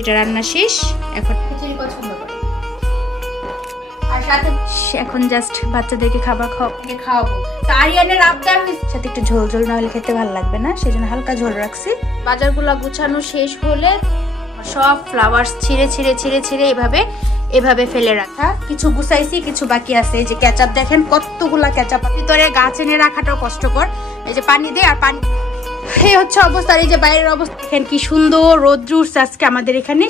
এটা রান্না শেষ। এখন খিচুড়ি পছন্দ করে আর সাথে এখন জাস্ট বাচ্চাদেরকে খাবার খাওয়াবো। তো আরিয়ানের আবদার হয়েছে সাথে একটু ঝোল ঝোল না হলে খেতে ভালো লাগবে না, সেজন্য হালকা ঝোল রাখছি। বাজারগুলো গুছানো শেষ হলে সব ফ্লাওয়ার্স ছিঁড়ে ছিঁড়ে ছিঁড়ে ছিঁড়ে এভাবে ফেলে রাখা। কিছু গুছাইছি, কিছু বাকি আছে। এই যে কেচাপ দেখেন কতগুলা কেচাপ, ভিতরে গাছ এনে রাখাটাও কষ্টকর। এই যে পানি দিয়ে আর পানি, এই হচ্ছে অবস্থা। এই যে বাইরের অবস্থা দেখেন কি সুন্দর রোদ্র উঠছে আজকে আমাদের এখানে।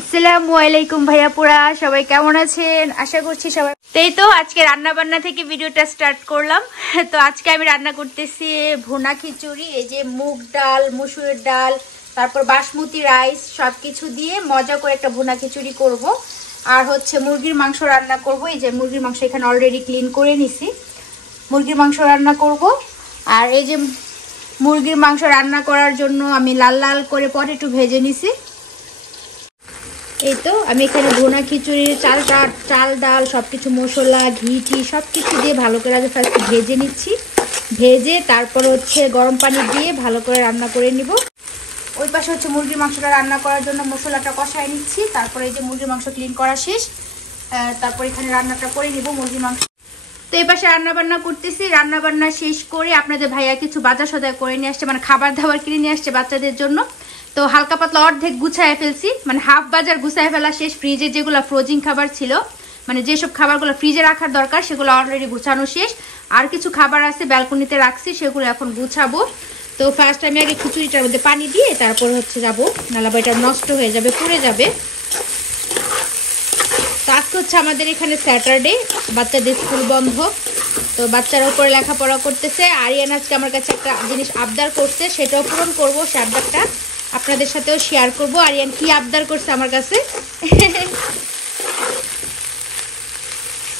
আসসালামু আলাইকুম ভাইয়াপুরা, সবাই কেমন আছেন? আশা করছি সবাই। এই তো আজকে রান্না বান্না থেকে ভিডিওটা স্টার্ট করলাম। তো আজকে আমি রান্না করতেছি ভুনা খিচুড়ি। এই যে মুগ ডাল, মসুরের ডাল, তারপর বাসমতি রাইস সবকিছু দিয়ে মজা করে একটা ভুনা খিচুড়ি করব। আর হচ্ছে মুরগির মাংস রান্না করব। এই যে মুরগির মাংস এখানে অলরেডি ক্লিন করে নিছি, মুরগির মাংস রান্না করব। আর এই যে মুরগির মাংস রান্না করার জন্য আমি লাল লাল করে পটেটো ভেজে নিছি। এই তো আমি এখানে ভুনা খিচুড়ির চাল ডাল সবকিছু মশলা ঘি সবকিছু দিয়ে ভালো করে আগে ফার্স্ট ভেজে নিচ্ছি। ভেজে তারপর হচ্ছে গরম পানি দিয়ে ভালো করে রান্না করে নিব। ওই পাশে হচ্ছে মুরগির মাংসটা রান্না করার জন্য মশলাটা কষায় নিচ্ছি। তারপরে এই যে মুরগির মাংস ক্লিন করা শেষ, তারপর এখানে রান্নাটা করে নিব মুরগির মাংস। তো এই পাশে রান্নাবান্না করতেছি। রান্নাবান্না শেষ করে আপনাদের ভাইয়া কিছু বাজার সদাই করে নিয়ে আসছে, মানে খাবার দাবার কিনে নিয়ে আসছে বাচ্চাদের জন্য। তো হালকা পাতলা অর্ধেক গুছায় ফেলছি, মানে হাফ বাজার গুছায় ফেলা শেষ। ফ্রিজে যেগুলো ফ্রোজিং খাবার ছিল, মানে যেসব খাবারগুলো ফ্রিজে রাখার দরকার সেগুলো অলরেডি গুছানো শেষ। আর কিছু খাবার আছে ব্যালকনিতে রাখছি, সেগুলো এখন গুছাবো। তো ফার্স্ট আমি আগে খিচুড়িটার মধ্যে পানি দিয়ে তারপর হচ্ছে যাবো, নাহলে এটা নষ্ট হয়ে যাবে, পুড়ে যাবে। তো আজকে হচ্ছে আমাদের এখানে স্যাটারডে, বাচ্চাদের স্কুল বন্ধ। তো বাচ্চারা উপরে লেখাপড়া করতেছে। আরিয়ান আজকে আমার কাছে একটা জিনিস আবদার করছে, সেটাও পূরণ করবো। সে আবদারটা আপনাদের সাথেও শেয়ার করবো। আরিয়ান কি আবদার করছে আমার কাছে।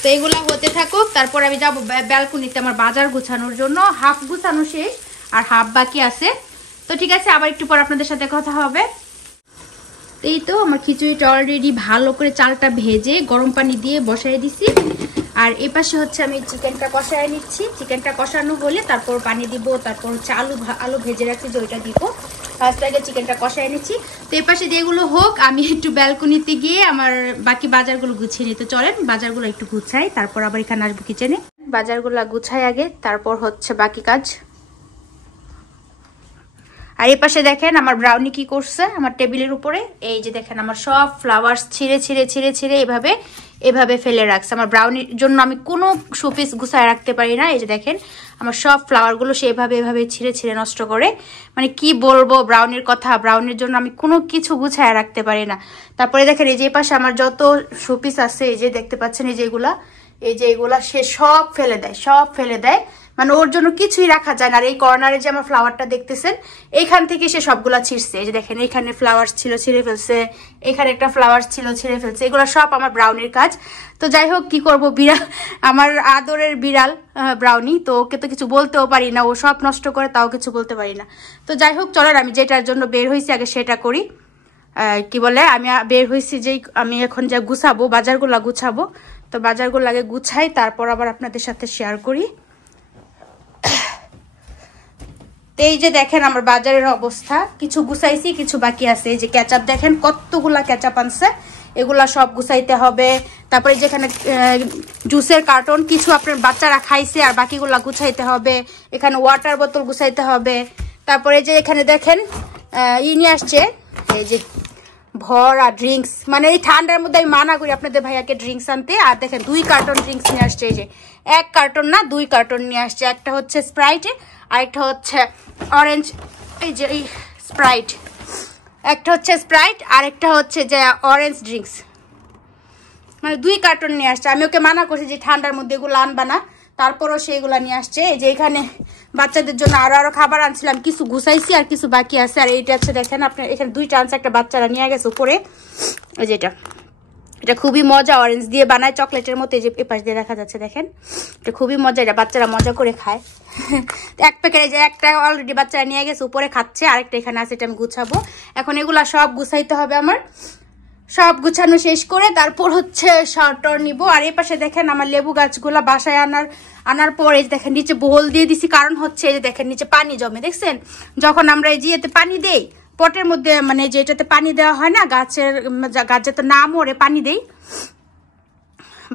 তো এগুলা হতে থাকুক, তারপর আমি যাবো ব্যালকনিতে আমার বাজার গুছানোর জন্য। হাফ গুছানো শেষ আর হাফ বাকি আছে। তো ঠিক আছে, আবার একটু পর আপনাদের সাথে কথা হবে। এই তো আমার খিচুড়িটা অলরেডি ভালো করে চালটা ভেজে গরম পানি দিয়ে বসাই দিছি। আর এই পাশে হচ্ছে আমি চিকেনটা কষায় নিচ্ছি। চিকেনটা কষানো হলে তারপর পানি দিব, তারপর হচ্ছে আলু ভেজে রাখছি যে ওইটা দিব। ফার্স্ট আগে চিকেনটা কষায় নিচ্ছি। তো এই পাশে যেগুলো হোক, আমি একটু ব্যালকনিতে গিয়ে আমার বাকি বাজারগুলো গুছিয়ে নিতে। চলেন বাজারগুলো একটু গুছাই, তারপর আবার এখানে আসবো কিচেনে। বাজারগুলো গুছাই আগে, তারপর হচ্ছে বাকি কাজ। আর এই পাশে দেখেন আমার ব্রাউনি কি করছে আমার টেবিলের উপরে। এই যে দেখেন আমার সব ফ্লাওয়ার্স ছিঁড়ে ছিঁড়ে ছিঁড়ে ছিঁড়ে এভাবে ফেলে রাখছে। আমার ব্রাউনির জন্য আমি কোনো শোপিস গুছায় রাখতে পারি না। এই যে দেখেন আমার সব ফ্লাওয়ারগুলো সে এভাবে ছিঁড়ে ছিঁড়ে নষ্ট করে। মানে কি বলবো ব্রাউনির কথা, ব্রাউনির জন্য আমি কোনো কিছু গুছায় রাখতে পারি না। তারপরে দেখেন এই যে পাশে আমার যত শোপিস আছে, এই যে দেখতে পাচ্ছেন এই যে এগুলা সে সব ফেলে দেয়। মানে ওর জন্য কিছুই রাখা যায় না। আর এই কর্নারে যে আমার ফ্লাওয়ারটা দেখতেছেন, এইখান থেকে সে সবগুলা ছিঁড়ছে। এই যে দেখেন এখানে ফ্লাওয়ার ছিল, ছিঁড়ে ফেলছে। এখানে একটা ফ্লাওয়ার ছিল, ছিঁড়ে ফেলছে। এগুলো সব আমার ব্রাউনির কাজ। তো যাই হোক, কি করব, বিড়াল আমার আদরের বিড়াল ব্রাউনি, তো ওকে তো কিছু বলতেও পারি না। ও সব নষ্ট করে, তাও কিছু বলতে পারি না। তো যাই হোক চলেন, আমি যেটার জন্য বের হয়েছি আগে সেটা করি। কি বলে, আমি বের হয়েছি যে আমি এখন যা গুছাবো, বাজারগুলো গুছাবো। তো বাজারগুলো আগে গুছাই, তারপর আবার আপনাদের সাথে শেয়ার করি। তো এই যে দেখেন আমার বাজারের অবস্থা, কিছু গুছাইছি, কিছু বাকি আছে। এই যে কেচাপ দেখেন কতগুলা কেচাপ আনছে, এগুলা সব গুছাইতে হবে। তারপরে যেখানে জুসের কার্টন, কিছু আপনার বাচ্চারা খাইছে আর বাকিগুলা গুছাইতে হবে। এখানে ওয়াটার বোতল গুছাইতে হবে। তারপরে যে এখানে দেখেন নিয়ে আসছে, এই যে ভরা ড্রিঙ্কস। মানে এই ঠান্ডার মধ্যে আমি মানা করি আপনাদের ভাইয়াকে ড্রিঙ্কস আনতে। আর দেখেন 2 কার্টন ড্রিঙ্কস নিয়ে আসছে। এই যে 1 কার্টন না 2 কার্টন নিয়ে আসছে। একটা হচ্ছে স্প্রাইট, আরেকটা হচ্ছে অরেঞ্জ, এই যে এই স্প্রাইট, একটা হচ্ছে স্প্রাইট আর একটা হচ্ছে যে অরেঞ্জ ড্রিঙ্কস। মানে 2 কার্টন নিয়ে আসছে। আমি ওকে মানা করছি যে ঠান্ডার মধ্যে এগুলো আনবা না, তারপরও সেইগুলা নিয়ে আসছে। এই যে এখানে বাচ্চাদের জন্য আরো খাবার আনছিলাম, কিছু গুছাইছি আর কিছু বাকি আছে। আর এইটা হচ্ছে দেখেন আপনার এখানে 2টা আনছে, একটা বাচ্চারা নিয়ে গেছে উপরে। ওই যে এটা খুবই মজা, অরেঞ্জ দিয়ে বানায় চকলেটের মতো। এই যে এপাশ দিয়ে দেখা যাচ্ছে দেখেন, এটা খুবই মজা, এটা বাচ্চারা মজা করে খায়। এক প্যাকেটে যে একটা অলরেডি বাচ্চারা নিয়ে গেছে উপরে খাচ্ছে, আরেকটা এখানে আছে, এটা আমি গুছাবো এখন। এগুলা সব গুছাইতে হবে আমার। সব গুছানো শেষ করে তারপর হচ্ছে শার্টর নিব। আর এই পাশে দেখেন আমার লেবু গাছগুলা বাসায় আনার পরে দেখেন নিচে বোল দিয়ে দিছি। কারণ হচ্ছে এই যে দেখেন নিচে পানি জমে, দেখছেন যখন আমরা এই জিয়েতে পানি দেই পটের মধ্যে মানে যেটাতে পানি দেওয়া হয় না, গাছ যাতে না মরে পানি দেই।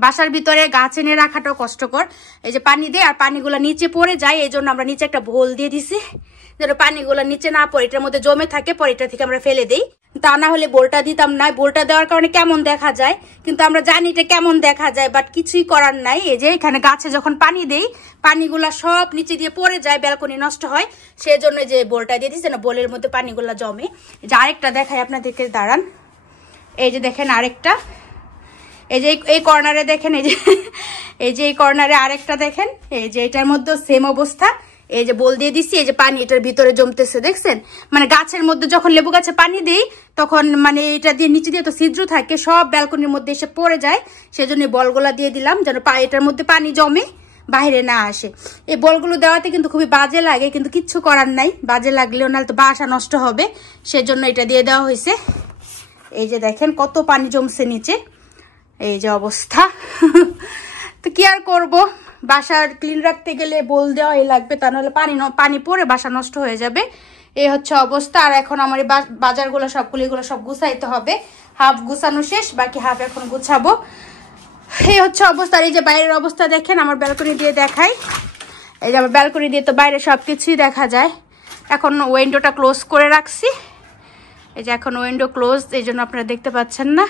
বাসার ভিতরে গাছ এনে রাখাটাও কষ্টকর, এই যে পানি দেয় আর পানিগুলো নিচে পড়ে যায়, এই জন্য আমরা নিচে একটা ভোল দিয়ে দিছি যেন পানিগুলো নিচে না পড়ে, এটার মধ্যে জমে থাকে, পরে এটা থেকে আমরা ফেলে দিই। তা না হলে বোলটা দিতাম না, বোলটা দেওয়ার কারণে কেমন দেখা যায়, কিন্তু আমরা জানি এটা কেমন দেখা যায়, বাট কিছুই করার নাই। এই যে এখানে গাছে যখন পানি দেই পানিগুলা সব নিচে দিয়ে পড়ে যায়, ব্যালকনি নষ্ট হয়, সেই জন্য যে বোলটা দিয়ে দিচ্ছি যেন বোলের মধ্যে পানিগুলা জমে। যে আরেকটা দেখাই আপনাদেরকে, দাঁড়ান। এই যে দেখেন আরেকটা, এই যে এই কর্নারে দেখেন, এই যে এই কর্নারে আরেকটা দেখেন, এই যে এটার মধ্যে সেম অবস্থা। এই যে বোল দিয়ে দিচ্ছি, এই যে পানি এটার ভিতরে জমতেছে, দেখছেন? মানে গাছের মধ্যে যখন লেবু গাছে পানি দেই তখন মানে এটা দিয়ে নিচে দিয়ে তো ছিদ্র থাকে, সব ব্যালকনির মধ্যে এসে পড়ে যায়, সেজন্য বলগুলা দিয়ে দিলাম যেন এটার মধ্যে পানি জমে বাইরে না আসে। এই বলগুলো দেওয়াতে কিন্তু খুবই বাজে লাগে, কিন্তু কিচ্ছু করার নাই, বাজে লাগলেও নাহলে তো বাসা নষ্ট হবে, সেজন্য এটা দিয়ে দেওয়া হয়েছে। এই যে দেখেন কত পানি জমছে নিচে, এই যে অবস্থা। তো কি আর করবো, বাসার ক্লিন রাখতে গেলে বল দেওয়াই লাগবে, তা নাহলে পানি পরে বাসা নষ্ট হয়ে যাবে। এই হচ্ছে অবস্থা। আর এখন আমার এই বাজারগুলো সবগুলো সব গুছাইতে হবে, হাফ গুছানো শেষ, বাকি হাফ এখন গুছাবো। এই হচ্ছে অবস্থা। আর এই যে বাইরের অবস্থা দেখেন, আমার ব্যালকনি দিয়ে দেখাই। এই যে আমার ব্যালকনি দিয়ে তো বাইরে সবকিছুই দেখা যায়। এখন উইন্ডোটা ক্লোজ করে রাখছি, এই যে এখন উইন্ডো ক্লোজ, এই জন্য আপনারা দেখতে পাচ্ছেন না,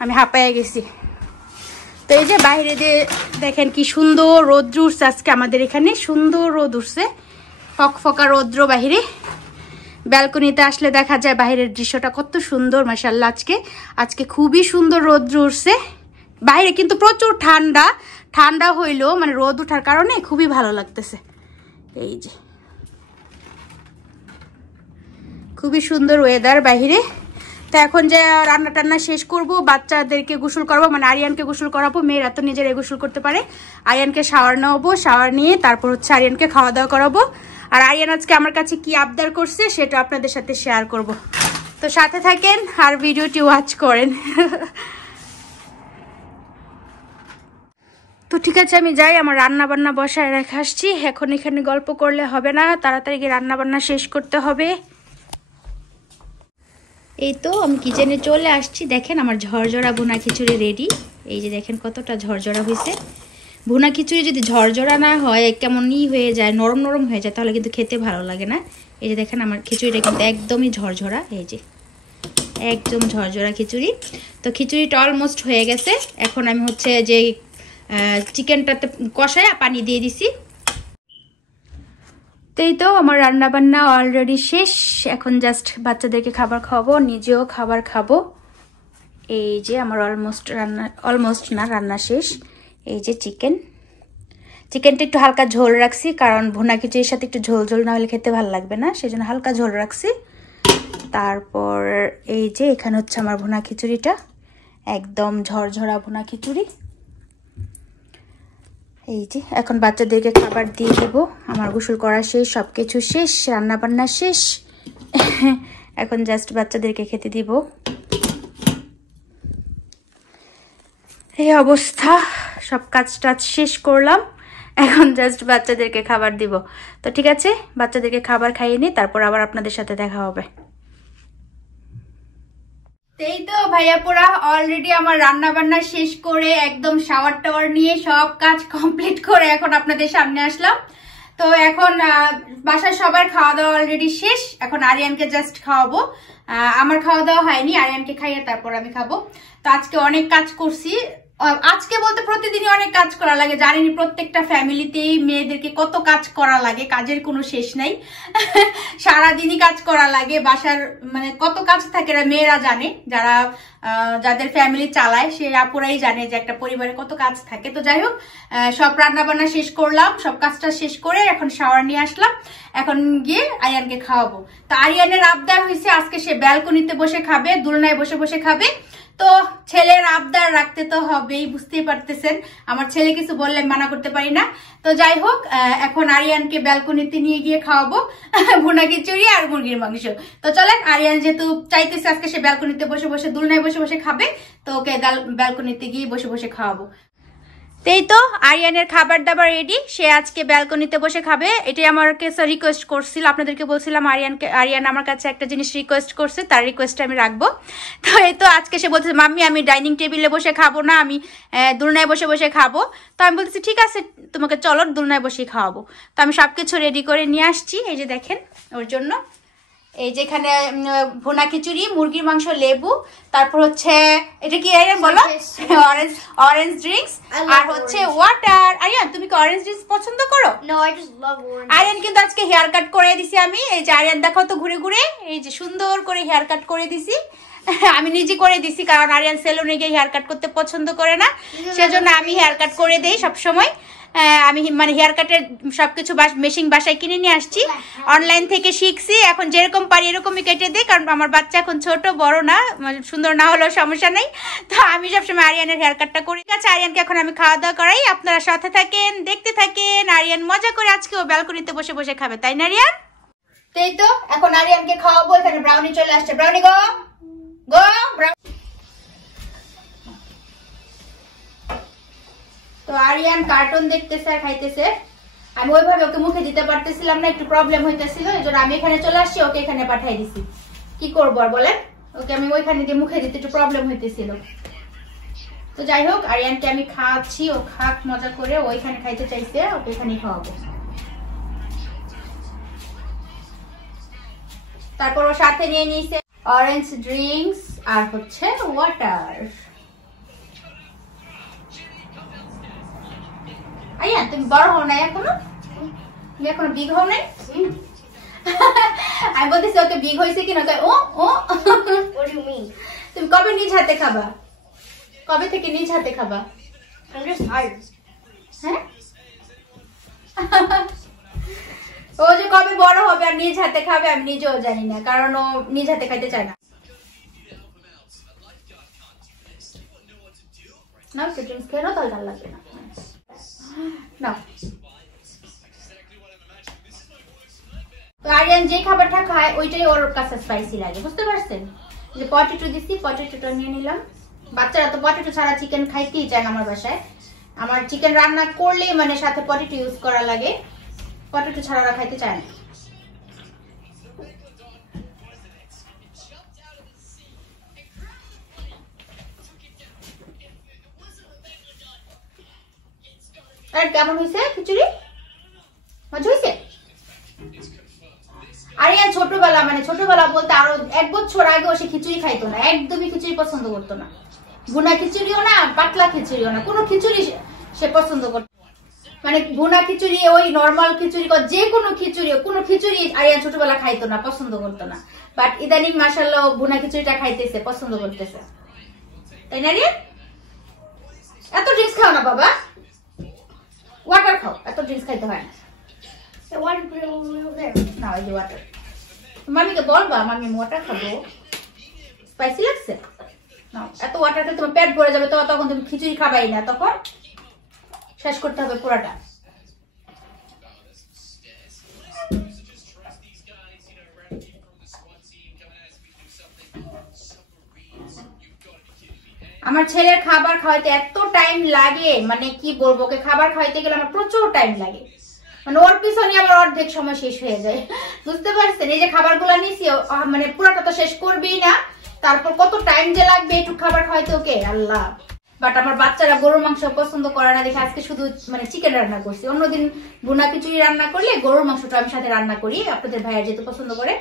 আমি হাঁপাইয়া গেছি। তো এই যে বাইরে দিয়ে দেখেন কি সুন্দর রৌদ্র উঠছে আজকে, আমাদের এখানে সুন্দর রোদ উঠছে, ফকফকা রৌদ্র বাহিরে। ব্যালকনিতে আসলে দেখা যায় বাইরের দৃশ্যটা কত সুন্দর, মাশাআল্লাহ। আজকে খুবই সুন্দর রৌদ্র উঠছে বাইরে, কিন্তু প্রচুর ঠান্ডা হইলো, মানে রোদ উঠার কারণে খুবই ভালো লাগতেছে। এই যে খুবই সুন্দর ওয়েদার বাহিরে। তো এখন যে রান্না টান্না শেষ করব, বাচ্চাদেরকে গোসল করবো, মানে আরিয়ানকে গোসল করাবো, মেয়েরা তো নিজেরাই গোসল করতে পারে। আরিয়ানকে শাওয়ার নেবো, শাওয়ার নিয়ে তারপর হচ্ছে আরিয়ানকে খাওয়া দাওয়া করাবো। আর আরিয়ান আজকে আমার কাছে কি আবদার করছে সেটা আপনাদের সাথে শেয়ার করব, তো সাথে থাকেন আর ভিডিওটি ওয়াচ করেন। তো ঠিক আছে, আমি যাই, আমার রান্না বান্না বসায় রেখে আসছি। এখন এখানে গল্প করলে হবে না, তাড়াতাড়ি গিয়ে রান্না বান্না শেষ করতে হবে। এই তো আমি কিচেনে চলে আসছি, দেখেন আমার ঝরঝরা ভুনা খিচুড়ি রেডি। এই যে দেখেন কতটা ঝরঝরা হয়েছে। ভুনা খিচুড়ি যদি ঝরঝরা না হয়, কেমনই হয়ে যায়, নরম নরম হয়ে যায়, তাহলে কিন্তু খেতে ভালো লাগে না। এই যে দেখেন আমার খিচুড়িটা কিন্তু একদমই ঝরঝরা, এই যে একদম ঝরঝরা খিচুড়ি। তো খিচুড়িটা অলমোস্ট হয়ে গেছে। এখন আমি হচ্ছে যে চিকেনটাতে কষায় পানি দিয়ে দিছি। এই তো আমার রান্না বান্না অলরেডি শেষ, এখন জাস্ট বাচ্চাদেরকে খাবার খাওয়াবো, নিজেও খাবার খাবো। এই যে আমার অলমোস্ট রান্না শেষ। এই যে চিকেনটা একটু হালকা ঝোল রাখছি, কারণ ভুনা খিচুড়ির সাথে একটু ঝোল ঝোল না হলে খেতে ভালো লাগবে না, সেই জন্য হালকা ঝোল রাখছি। তারপর এই যে এখানে হচ্ছে আমার ভুনা খিচুড়িটা, একদম ঝরঝরা ভুনা খিচুড়ি। এই যে এখন বাচ্চাদেরকে খাবার দিয়ে দেব, আমার গোসল করা শেষ, সবকিছু শেষ, রান্না বান্না শেষ। এখন জাস্ট বাচ্চাদেরকে খেতে দিব। এই অবস্থা, সব কাজ টাজ শেষ করলাম, এখন জাস্ট বাচ্চাদেরকে খাবার দিব। তো ঠিক আছে, বাচ্চাদেরকে খাবার খাইয়ে নিই, তারপর আবার আপনাদের সাথে দেখা হবে। এই তো ভাইয়াপুরা অলরেডি আমার রান্না বান্না শেষ করে একদম শাওয়ার টাওয়ার নিয়ে সব কাজ কমপ্লিট করে এখন আপনাদের সামনে আসলাম। তো এখন বাসায় সবার খাওয়া দাওয়া অলরেডি শেষ, এখন আরিয়ানকে জাস্ট খাওয়াবো। আমার খাওয়া দাওয়া হয়নি, আরিয়ানকে খাইয়ে তারপর আমি খাবো। তো আজকে অনেক কাজ করছি, আজকে বলতে প্রতিদিনই অনেক কাজ করা লাগে, জানেনি প্রত্যেকটা ফ্যামিলিতেই মেয়েদেরকে কত কাজ করা লাগে, কাজের কোনো শেষ নাই। সারাদিনই কাজ করা লাগে, বাসার মানে কত কাজ থাকে মেয়েরা জানে, যাদের ফ্যামিলি চালায় সে আপুরাই জানে যে একটা পরিবারে কত কাজ থাকে। তো যাই হোক, সব রান্না বান্না শেষ করলাম, সব কাজটা শেষ করে এখন শাওয়ার নিয়ে আসলাম, এখন গিয়ে আরিয়ানকে খাওয়াবো। তো আরিয়ানের আবদার হয়েছে আজকে সে ব্যালকনিতে বসে খাবে, দোলনায় বসে বসে খাবে। তো ছেলের আবদার রাখতে তো হবেই, বুঝতেই পারতেছেন, আমার ছেলে কিছু বললে মানা করতে পারি না। তো যাই হোক, এখন আরিয়ানকে ব্যালকনিতে নিয়ে গিয়ে খাওয়াবো ভুনা খিচুড়ি আর মুরগির মাংস। তো চলেন, আরিয়ান যেহেতু চাইতেছে আজকে সে ব্যালকনিতে বসে বসে দোলনায় বসে বসে খাবে, তো ওকে ব্যালকনিতে গিয়ে বসে বসে খাওয়াবো। এই তো আরিয়ানের খাবার দাবার রেডি। সে আজকে ব্যালকনিতে বসে খাবে। এটাই আমার কাছে রিকোয়েস্ট করছিল, আপনাদেরকে বলছিলাম আরিয়ান আমার কাছে একটা জিনিস রিকোয়েস্ট করছে, তার রিকোয়েস্টটা আমি রাখবো। তো এই তো আজকে সে বলছে মাম্মি আমি ডাইনিং টেবিলে বসে খাবো না, আমি দোলনায় বসে বসে খাবো। তো আমি বলতেছি ঠিক আছে তোমাকে চলো দোলনায় বসে খাওয়াবো। তো আমি সব কিছু রেডি করে নিয়ে আসছি, এই যে দেখেন ওর জন্য। এই যেখানে ভুনা খিচুড়ি, মুরগির মাংস, লেবু, তারপর হচ্ছে এটা কি বলো, অরেঞ্জ ড্রিঙ্কস, আর হচ্ছে ওয়াটার। আরিয়ান তুমি কি অরেঞ্জ ড্রিঙ্কস পছন্দ করো? No, I just love orange. Aryan কিন্তু আজকে হেয়ার কাট করে দিছি আমি। এই যে আরিয়ান দেখাও তো ঘুরে ঘুরে, এই যে সুন্দর করে হেয়ার কাট করে দিছি। আমি নিজে করে দিছি কারণ আরিয়ান সেলুনে গিয়ে হেয়ার কাট করতে পছন্দ করে না, সেজন্য আমি হেয়ার কাট করে দেই সবসময়। আমি মানে হেয়ার কাটের সবকিছু মেশিন বাসায় কিনে নিয়ে আসছি, অনলাইন থেকে শিখছি। এখন যেরকম পারি এরকমই কেটে দিই, কারণ আমার বাচ্চা এখন ছোট, বড় না, সুন্দর না হলেও সমস্যা নেই। তো আমি সবসময় আরিয়ানের হেয়ার কাটটা করি। ঠিক আছে, আরিয়ানকে এখন আমি খাওয়া দাওয়া করাই, আপনারা সাথে থাকেন, দেখতে থাকেন। আরিয়ান মজা করে আজকে ও ব্যালকনিতে বসে বসে খাবে, তাই না আরিয়ান? তাই তো এখন আরিয়ানকে খাওয়াবো। এখানে ব্রাউনি চলে আসছে, ব্রাউনি গো গো। তো আরিয়ান কার্টুন দেখতেছে আর খাইতেছে। আমি ওইভাবে ওকে মুখে দিতে পারতেছিলাম না, একটু প্রবলেম হইতেছিল, এই জন্য আমি এখানে চলে আসছি, ওকে এখানে পাঠাই দিছি। কি করবো আর বলেন, ওকে আমি ওইখানে গিয়ে মুখে দিতে একটু প্রবলেম হইতেছিল। তো যাই হোক আরিয়ানকে আমি খাওয়াচ্ছি, ও খাক মজা করে, ওইখানে খাইতে চাইছে, ওকে এখানেই খাওয়াবো। তারপর ওর সাথে নিয়ে নিয়েছে অরেঞ্জ ড্রিঙ্কস আর হচ্ছে ওয়াটার। আইয়া তুমি বড় হও নাই এখনো, তুমি এখনো বিগ হও নাই। আমি বলতেছি ওকে বিগ হয়েছে কিনা, ও ও তুমি কবে নিজ হাতে খাবা, কবে থেকে নিজ হাতে খাবা? হ্যাঁ ও যে কবে বড় হবে আর নিজ হাতে খাবে আমি নিজেও জানি না, কারণ ও নিজ হাতে খাইতে চায় না। না ড্রিঙ্কস খেয়ে নাও, তাহলে ভালো লাগবে না। না তো আরিয়ান যে খাবারটা খায় ওইটাই ওর কাছে স্পাইসি লাগে, বুঝতে পারছেন? যে পটেটো দিছি, পটেটোটা নিয়ে নিলাম। বাচ্চারা তো পটেটো ছাড়া চিকেন খাইতেই চায় না আমার বাসায়। আমার চিকেন রান্না করলে মানে সাথে পটেটো ইউজ করা লাগে, পটেটো ছাড়া ওরা খাইতে চায় না। আর কেমন হয়েছে খিচুড়ি? মজা হয়েছে? আরিয়ান ছোটবেলা মানে ছোটবেলা বলতে আরো 1 বছর আগে সে খিচুড়ি খাইতো না, একদমই খিচুড়ি পছন্দ করতো না। ভুনা খিচুড়িও না, পাতলা খিচুড়িও না, কোনো খিচুড়ি সে পছন্দ করতো মানে ভুনা খিচুড়ি, ওই নর্মাল খিচুড়ি, যে কোনো খিচুড়ি আরিয়ান ছোটবেলা খাইতো না, পছন্দ করতো না। বাট ইদানিং মাশাআল্লাহ ভুনা খিচুড়িটা খাইতেছে, পছন্দ করতেছে, তাই না আরিয়ান? এত ড্রিঙ্কস খাও না বাবা, ওয়াটার খাও, এত ড্রিঙ্কস খাইতে হয় না। না ওই যে ওয়াটার, মামিকে বলবা মামি ওয়াটার খাবো, স্পাইসি লাগছে না, এত ওয়াটার খেলে তোমার পেট ভরে যাবে, তো তখন তুমি খিচুড়ি খাবাই না, তখন শেষ করতে হবে পুরাটা। আমার ছেলের খাবার খাওয়াইতে এত টাইম লাগে, মানে কি বলবো, ওকে খাবার খাওয়াইতে গেলে আমার প্রচুর টাইম লাগে, মানে ওর পিছনে আমার অর্ধেক সময় শেষ হয়ে যায়, বুঝতে পারছেন? এই যে খাবারগুলো নিছি মানে পুরোটা তো শেষ করবেই না, তারপর কত টাইম যে লাগবে একটু খাবার খাওয়াইতে ওকে, আল্লাহ। বাট আমার বাচ্চারা গরুর মাংস পছন্দ করে না দেখে আজকে শুধু মানে চিকেন রান্না করছি। অন্যদিন ভুনা খিচুড়ি রান্না করলে গরুর মাংসটা আমি সাথে রান্না করি, আপনাদের ভাইয়া যেহেতু পছন্দ করে।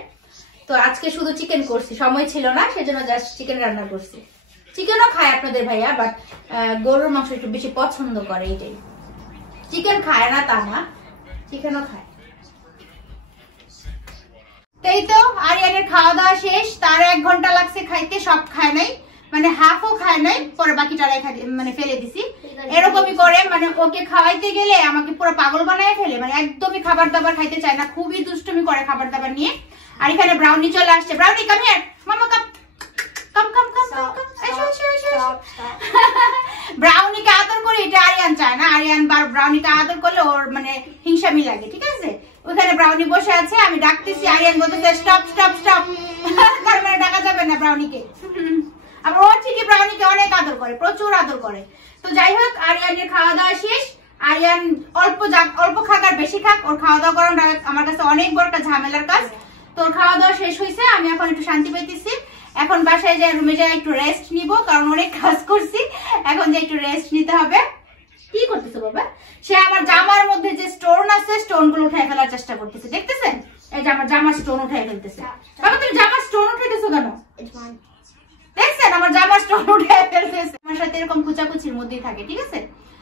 তো আজকে শুধু চিকেন করছি, সময় ছিল না, সেজন্য জাস্ট চিকেন রান্না করছি। চিকেনও খায় আপনাদের ভাইয়া, বাট গরুর মাংস একটু বেশি পছন্দ করে, এইটাই। চিকেন খায় না তা না, চিকেনও খায়। তাই তো আরিয়ানের খাওয়া দাওয়া শেষ, তার 1 ঘন্টা লাগছে খাইতে, সব খায় নাই, মানে হাফও খায় নাই, পরে বাকিটা মানে ফেলে দিছি। এরকমই করে মানে ওকে খাওয়াইতে গেলে আমাকে পুরো পাগল বানায় ফেলে, মানে একদমই খাবার দাবার খাইতে চায় না, খুবই দুষ্টুমি করে খাবার দাবার নিয়ে। আর এখানে ব্রাউনি চলে আসছে, ব্রাউনি কাম হিয়ার মামা, কাম কাম কাম কাম কাম, ব্রাউনিকে আদর করে, এটা আরিয়ান চায় না। আরিয়ান ব্রাউনিকে আদর করলে ওর মানে হিংসামি লাগে, ঠিক আছে? ওখানে ব্রাউনি বসে আছে, আমি ডাকতেছি, আরিয়ান বলতেছে স্টপ স্টপ স্টপ, তার মানে ডাকা যাবে না ব্রাউনিকে। আবার ও ঠিকই ব্রাউনিকে অনেক আদর করে, প্রচুর আদর করে। তো যাই হোক, আরিয়ানের খাওয়া দাওয়া শেষ। আরিয়ান অল্প খাক আর বেশি খাক, ওর খাওয়া দাওয়া করাটা আমার কাছে অনেক বড় একটা ঝামেলার কাজ। তোর খাওয়া দাওয়া শেষ হয়েছে, আমি এখন একটু শান্তি পাইতেছি। এখন বাসায় যাই, রুমে যাই একটু রেস্ট নিব, কারণ অনেক কাজ করছি। এখন যে একটু রেস্ট নিতে হবে। কি করতেছে বাবা? সে আমার জামার মধ্যে যে স্টোন আছে, স্টোন গুলো উঠাই ফেলার চেষ্টা করতেছে, দেখতেছেন? এই যে আমার জামার স্টোন উঠাই ফেলতেছে। বাবা তুমি জামার স্টোন উঠাইতেছো কেন? দেখছেন আমার জামার স্টোন উঠাই ফেলতেছে। আমার সাথে এরকম কুচাকুচির মধ্যেই থাকে, ঠিক আছে?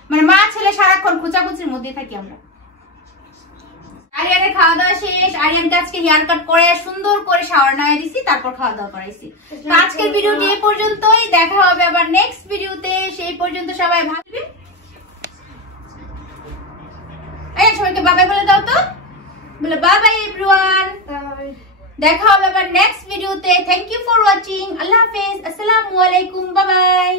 মানে মা ছেলে সারাক্ষণ কুচাকুচির মধ্যেই থাকি আমরা। আরিয়ানের খাওয়া দাওয়া শেষ। আরিয়ানকে আজকে হেয়ার কাট করে সুন্দর করে শাওয়ার নিয়ে দিছি, তারপর খাওয়া দাওয়া করাইছি। তো আজকের ভিডিওটি এই পর্যন্তই, দেখা হবে আবার নেক্সট ভিডিওতে। সেই পর্যন্ত সবাই ভালো থাকবেন। এই সবাইকে বাই বাই বলে দাও তো, বলে বাই বাই এভরিওয়ান। দেখা হবে আবার নেক্সট ভিডিওতে। Thank you for watching. আল্লাহ হাফেজ, আসসালামু আলাইকুম, বাই বাই।